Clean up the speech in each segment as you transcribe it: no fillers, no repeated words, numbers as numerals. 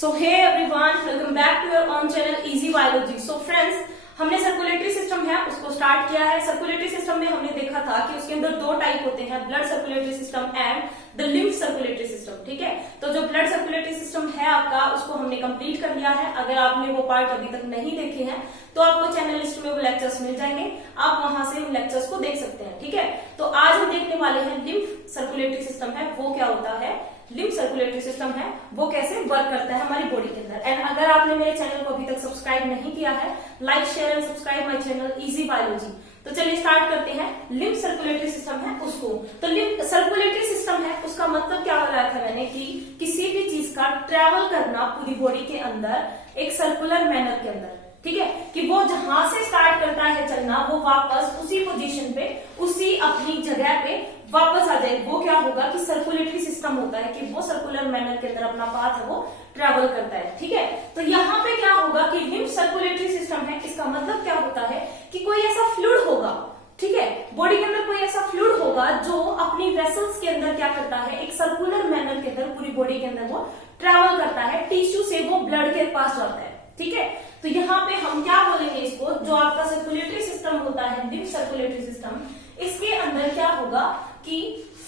So hey everyone, welcome back to your own channel Easy Biology. So friends, हमने circulatory system है उसको start किया है। Circulatory system में हमने देखा था कि उसके अंदर दो टाइप होते हैं, blood circulatory system and the lymph circulatory system. ठीक है, तो जो ब्लड सर्कुलेटरी सिस्टम है आपका, उसको हमने कंप्लीट कर लिया है। अगर आपने वो पार्ट अभी तक नहीं देखे हैं तो आपको चैनल लिस्ट में वो लेक्चर्स मिल जाएंगे, आप वहां से उन लेक्चर्स को देख सकते हैं। ठीक है, तो आज हम देखने वाले हैं लिम्फ सर्कुलेटरी सिस्टम है वो क्या होता है, लिम्फ सर्कुलेटरी सिस्टम है वो कैसे वर्क करता है हमारी बॉडी के अंदर। एंड अगर आपने मेरे चैनल को अभी तक सब्सक्राइब नहीं किया है, like share and subscribe my channel easy biology. तो चलिए स्टार्ट करते हैं। लिम्फ सर्कुलेटरी सिस्टम है उसको, तो लिम्फ सर्कुलेटरी सिस्टम है उसका मतलब क्या बताया था मैंने कि किसी भी चीज का ट्रेवल करना पूरी बॉडी के अंदर एक सर्कुलर मैनर के अंदर। ठीक है, कि वो जहां से स्टार्ट करता है चलना वो वापस उसी पोजीशन पे, उसी अपनी जगह पे वापस आ जाए। वो क्या होगा कि सर्कुलेटरी सिस्टम होता है कि वो सर्कुलर मैनर के अंदर अपना पाथ है वो ट्रेवल करता है। ठीक है, तो यहाँ पे क्या होगा कि लिम्फ सर्कुलेटरी सिस्टम है, इसका मतलब क्या होता है कि कोई ऐसा फ्लूइड होगा, ठीक है, बॉडी के अंदर कोई ऐसा फ्लूइड होगा जो अपनी वेसल्स के अंदर क्या करता है, एक सर्कुलर मैनर के अंदर पूरी बॉडी के अंदर वो ट्रेवल करता है, टिश्यू से वो ब्लड के पास जाता है। ठीक है, तो यहाँ पे हम क्या बोलेंगे इसको, जो आपका सर्कुलेटरी सिस्टम होता है लिम्फ सर्कुलेटरी सिस्टम, इसके अंदर क्या होगा कि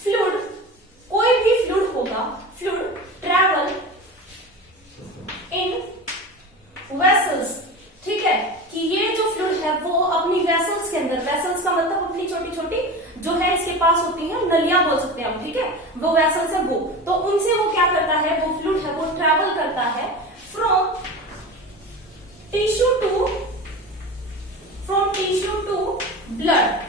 फ्लूइड, कोई भी फ्लूइड होगा, फ्लूइड ट्रेवल इन वेसल्स। ठीक है, कि ये जो फ्लूइड है वो अपनी वेसल्स के अंदर, वेसल्स का मतलब अपनी छोटी छोटी जो है इसके पास होती है नलियां बोल सकते हैं हम। ठीक है, वो वेसल्स है वो, तो उनसे वो क्या करता है, वो फ्लूइड है वो ट्रेवल करता है फ्रॉम टिश्यू टू ब्लड।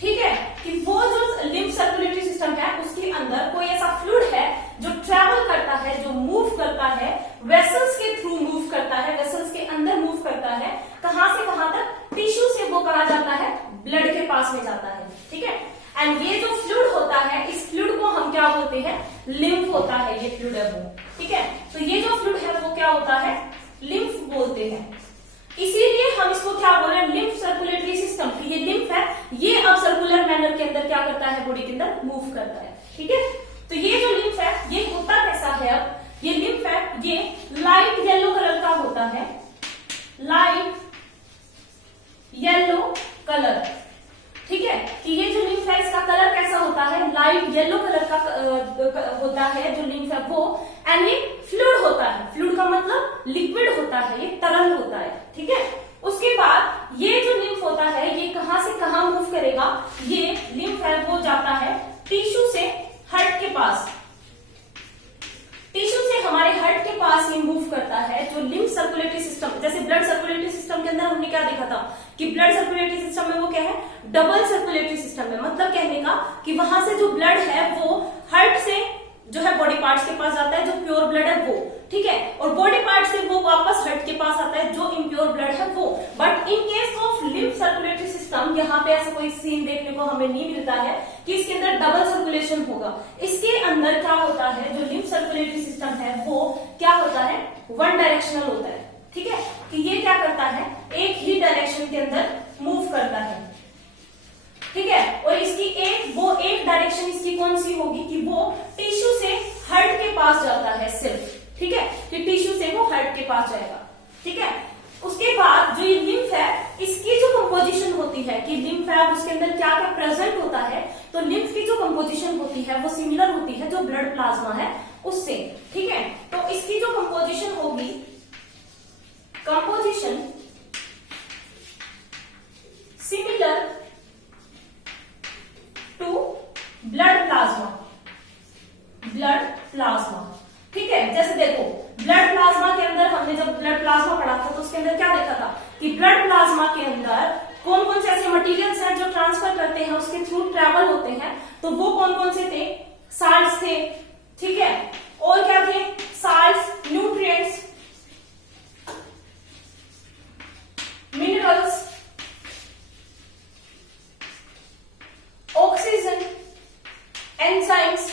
ठीक है, कि वो जो लिम्फ सर्कुलेटरी सिस्टम है उसके अंदर कोई ऐसा फ्लूइड है जो ट्रेवल करता है, जो मूव करता है, वेसल्स के थ्रू मूव करता है, वेसल्स के अंदर मूव करता है, कहां से कहां तक, टिश्यू से वो कहा जाता है ब्लड के पास में जाता है। ठीक है, एंड ये जो फ्लूइड होता है, इस फ्लूइड को हम क्या बोलते हैं, लिम्फ होता है ये फ्लूइड है वो। ठीक है, तो ये जो फ्लूइड है वो क्या होता है, लिम्फ बोलते हैं। इसीलिए हम इसको क्या बोल रहे हैं, लिम्फ सर्कुलेटरी सिस्टम। ये लिम्फ है, ये अब सर्कुलर मैनर के अंदर क्या करता है, बॉडी के अंदर मूव करता है। ठीक है, तो ये जो लिम्फ है ये होता कैसा है, अब ये लिम्फ है ये लाइट येलो कलर का होता है, लाइट येलो कलर। ठीक है, कि ये जो लिम्फ है इसका कलर कैसा होता है, लाइट येलो कलर का होता है जो लिम्फ है वो, एंड ये फ्लूइड होता है, फ्लूइड का मतलब लिक्विड होता है, ये तरल होता है। ठीक है, उसके बाद ये जो लिम्फ होता है ये कहां से कहां मूव करेगा, ये लिम्फ है वो जाता है टिश्यू से हार्ट के पास, टिश्यू से हमारे हार्ट के पास ये मूव करता है। जो लिम्फ सर्कुलेटरी सिस्टम, जैसे ब्लड सर्कुलेटरी सिस्टम के अंदर हमने क्या देखा था कि ब्लड सर्कुलेटरी सिस्टम में वो क्या है, डबल सर्कुलेटरी सिस्टम है। मतलब कहने का कि वहां से जो ब्लड है वो हार्ट से जो है बॉडी पार्ट्स के पास जाता है, जो प्योर ब्लड है वो। ठीक है, और बॉडी पार्ट से वो वापस हार्ट के पास आता है जो इम्प्योर ब्लड है वो। But in case of lymph circulatory system यहाँ पे ऐसा कोई सीन देखने को हमें नहीं मिलता है कि इसके अंदर डबल सर्कुलेशन होगा। इसके अंदर क्या होता है, जो लिम्फ सर्कुलेटरी सिस्टम है वो क्या होता है, वन डायरेक्शनल होता है। ठीक है, कि ये क्या करता है, एक ही डायरेक्शन के अंदर मूव करता है। ठीक है, और इसकी एक डायरेक्शन इसकी कौन सी होगी कि वो टिश्यू से हार्ट के पास जाता है सिर्फ। ठीक है, कि टिश्यू से वो हार्ट के पास जाएगा। ठीक है, उसके बाद जो ये लिम्फ है इसकी जो कंपोजिशन होती है कि लिम्फ है उसके अंदर क्या क्या प्रेजेंट होता है, तो लिम्फ की जो कंपोजिशन होती है वो सिमिलर होती है जो ब्लड प्लाज्मा है उससे। ठीक है, तो इसकी जो कंपोजिशन होगी, composition similar to blood plasma, blood plasma. ठीक है, जैसे देखो ब्लड प्लाज्मा के अंदर हमने जब ब्लड प्लाज्मा पढ़ा था तो उसके अंदर क्या देखा था कि ब्लड प्लाज्मा के अंदर कौन कौन से ऐसे मटेरियल्स हैं जो ट्रांसफर करते हैं, उसके थ्रू ट्रेवल होते हैं। तो वो कौन कौन से थे, साल्ट्स थे। ठीक है, और क्या थे, salts, nutrients, minerals, oxygen, enzymes.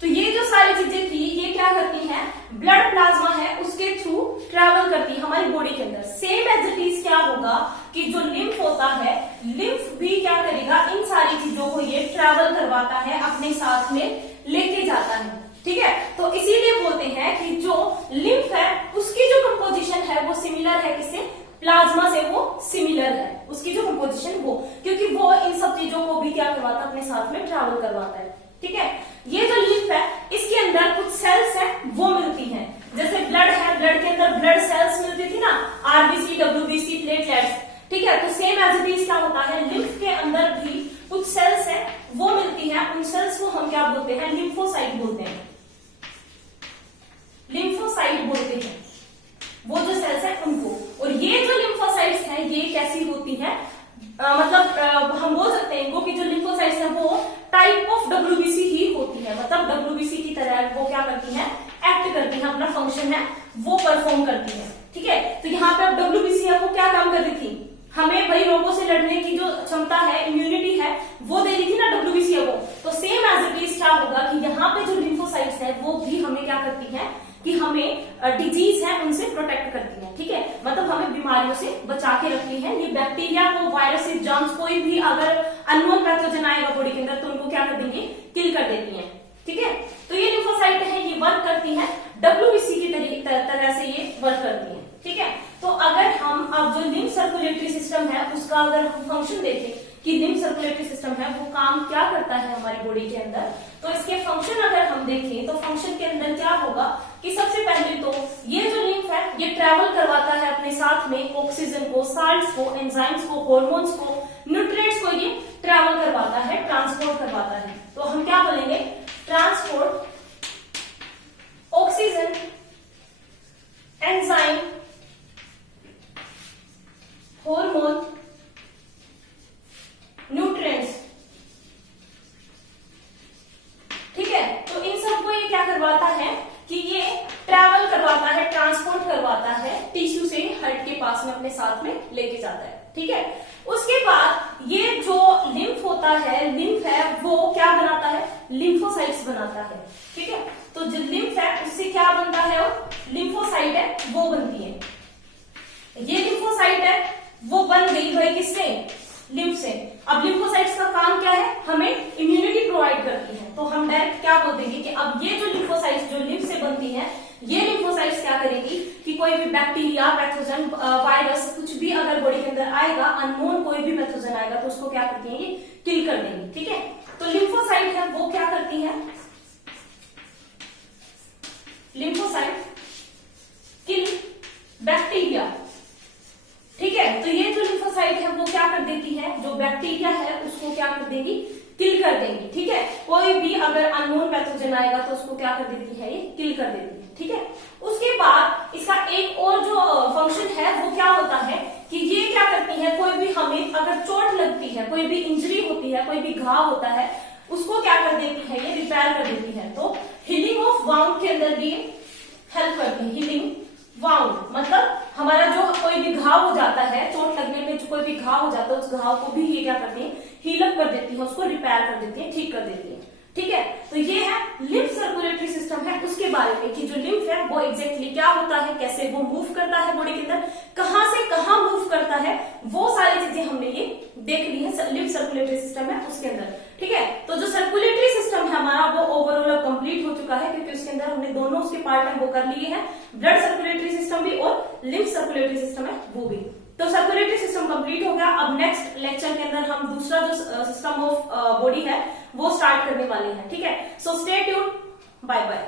तो ये जो सारी चीजें थी ये क्या करती हैं, ब्लड प्लाज्मा है उसके थ्रू ट्रेवल करती है हमारी बॉडी के अंदर। सेम एज इट इज क्या होगा कि जो लिम्फ होता है, लिम्फ भी क्या करेगा, इन सारी चीजों को ये ट्रेवल करवाता है, अपने साथ में लेके जाता है। ठीक है, तो इसीलिए बोलते हैं कि जो लिम्फ है उसकी जो कंपोजिशन है वो सिमिलर है किससे, प्लाज्मा से वो सिमिलर है, उसकी जो कंपोजिशन वो, क्योंकि वो इन सब चीजों को भी क्या करवाता है, अपने साथ में ट्रैवल करवाता है। ठीक है, ये जो लिम्फ है इसके अंदर कुछ सेल्स है वो मिलती हैं, जैसे ब्लड है, ब्लड के अंदर ब्लड सेल्स मिलती थी ना, आरबीसी, डब्ल्यूबीसी, प्लेटलेट्स। ठीक है, तो सेम एज इट इज क्या होता है, लिम्फ के अंदर भी कुछ सेल्स है वो मिलती है, उन सेल्स को हम क्या बोलते हैं, लिम्फोसाइट बोलते हैं, लिम्फोसाइट बोलते हैं वो जो सेल्स है उनको। और ये जो लिम्फोसाइट्स हैं ये कैसी होती है, मतलब हम बोल सकते हैं इनको कि जो लिम्फोसाइट्स है वो टाइप ऑफ डब्ल्यूबीसी ही होती है, मतलब डब्ल्यूबीसी की तरह वो क्या करती है, एक्ट करती है, अपना फंक्शन है वो परफॉर्म करती है। ठीक है, तो यहाँ पे अब डब्ल्यूबीसी है वो क्या काम कर रही थी, हमें भाई रोगों से लड़ने की जो क्षमता है, इम्यूनिटी है वो दे रही थी ना डब्ल्यूबीसी है वो। तो सेम एज इट इज क्या होगा कि यहाँ पे जो लिम्फोसाइट्स है वो भी हमें क्या करती है कि हमें डिजीज है उनसे प्रोटेक्ट करती है। ठीक है, मतलब हमें बीमारियों से बचा के रखती है। ये बैक्टीरिया को, वायरसेस, जर्म्स, कोई भी अगर अननोन पैथोजन आएगा बॉडी के अंदर तो उनको क्या कर देंगे, किल कर देती है। ठीक है, तो ये लिम्फोसाइट है ये वर्क करती है डब्ल्यूबीसी की तरह से ये वर्क करती है। ठीक है, तो अगर हम अब जो लिम्फ सर्कुलेटरी सिस्टम है उसका अगर हम फंक्शन देखें कि लिम्फ सर्कुलेटरी सिस्टम है वो काम क्या करता है हमारी बॉडी के अंदर, तो इसके फंक्शन अगर हम देखें तो फंक्शन के अंदर क्या होगा कि सबसे पहले तो ये जो लिम्फ है ये ट्रैवल करवाता है अपने साथ में ऑक्सीजन को, साल्ट्स को, एंजाइम्स को, हॉर्मोन्स को, न्यूट्रिएंट्स को ये ट्रैवल करवाता है, ट्रांसपोर्ट करवाता है। तो हम क्या बोलेंगे, transport oxygen, enzyme, hormone, nutrients. ठीक है, तो इन सबको ये क्या करवाता है कि ये ट्रैवल करवाता है, ट्रांसपोर्ट करवाता है, टिश्यू से हार्ट के पास में अपने साथ में लेके जाता है। ठीक है, उसके बाद ये जो लिम्फ होता है, लिम्फ है वो क्या बनाता है, लिम्फोसाइट्स बनाता है। ठीक है, तो जो लिम्फ है उससे क्या बनता है, और लिम्फोसाइट है वो बनती है। ये लिम्फोसाइट है वो बन गई भाई किससे, लिम्फ से। अब लिम्फोसाइट्स का काम क्या है, हमें इम्यूनिटी प्रोवाइड करती है। तो हम डायरेक्ट क्या बोल देंगे कि अब ये जो लिम्फोसाइट्स जो लिम्फ से बनती है, ये लिम्फोसाइट्स क्या करेगी कि कोई भी बैक्टीरिया, पैथोजन, वायरस कुछ भी अगर बॉडी के अंदर आएगा, अननोन कोई भी पैथोजन आएगा तो उसको क्या करती है, ये किल कर देंगी। ठीक है, तो लिम्फोसाइट है वो क्या करती है, लिम्फोसाइट किल बैक्टीरिया। ठीक है, तो ये जो लिम्फोसाइट है वो क्या कर देती है, जो बैक्टीरिया है उसको क्या कर देगी, किल कर देंगी। ठीक है, कोई भी अगर अननोन पैथोजन आएगा तो उसको क्या कर देती है, ये किल कर देती है। ठीक है, उसके बाद इसका एक और जो फंक्शन है वो क्या होता है कि ये क्या करती है, कोई भी हमें अगर चोट लगती है, कोई भी इंजरी होती है, कोई भी घाव होता है, उसको क्या कर देती है, ये रिपेयर कर देती है। तो हीलिंग ऑफ वाउंड के अंदर भी हेल्प करती है। हीलिंग वाउंड मतलब हमारा जो कोई भी घाव हो जाता है, चोट लगने में जो कोई भी घाव हो जाता है उस घाव को भी ये क्या करती है, हील अप कर देती है, उसको रिपेयर कर देती है, ठीक कर देती है। ठीक है, तो ये है लिम्फ सर्कुलेटरी सिस्टम है उसके बारे में कि जो लिम्फ है वो एग्जैक्टली क्या होता है, कैसे वो मूव करता है बॉडी के अंदर, कहां से कहां मूव करता है, वो सारी चीजें हमने ये देख ली है लिम्फ सर्कुलेटरी सिस्टम है उसके अंदर। ठीक है, तो जो सर्कुलेटरी सिस्टम है हमारा वो ओवरऑल कंप्लीट हो चुका है, क्योंकि उसके अंदर हमने दोनों उसके पार्ट है वो कर लिए हैं, ब्लड सर्कुलेटरी सिस्टम भी और लिम्फ सर्कुलेटरी सिस्टम है वो भी। तो सर्कुलेटरी सिस्टम कंप्लीट हो गया। अब नेक्स्ट लेक्चर के अंदर हम दूसरा जो सिस्टम ऑफ बॉडी है वो स्टार्ट करने वाले हैं। ठीक है, so stay tuned, bye bye.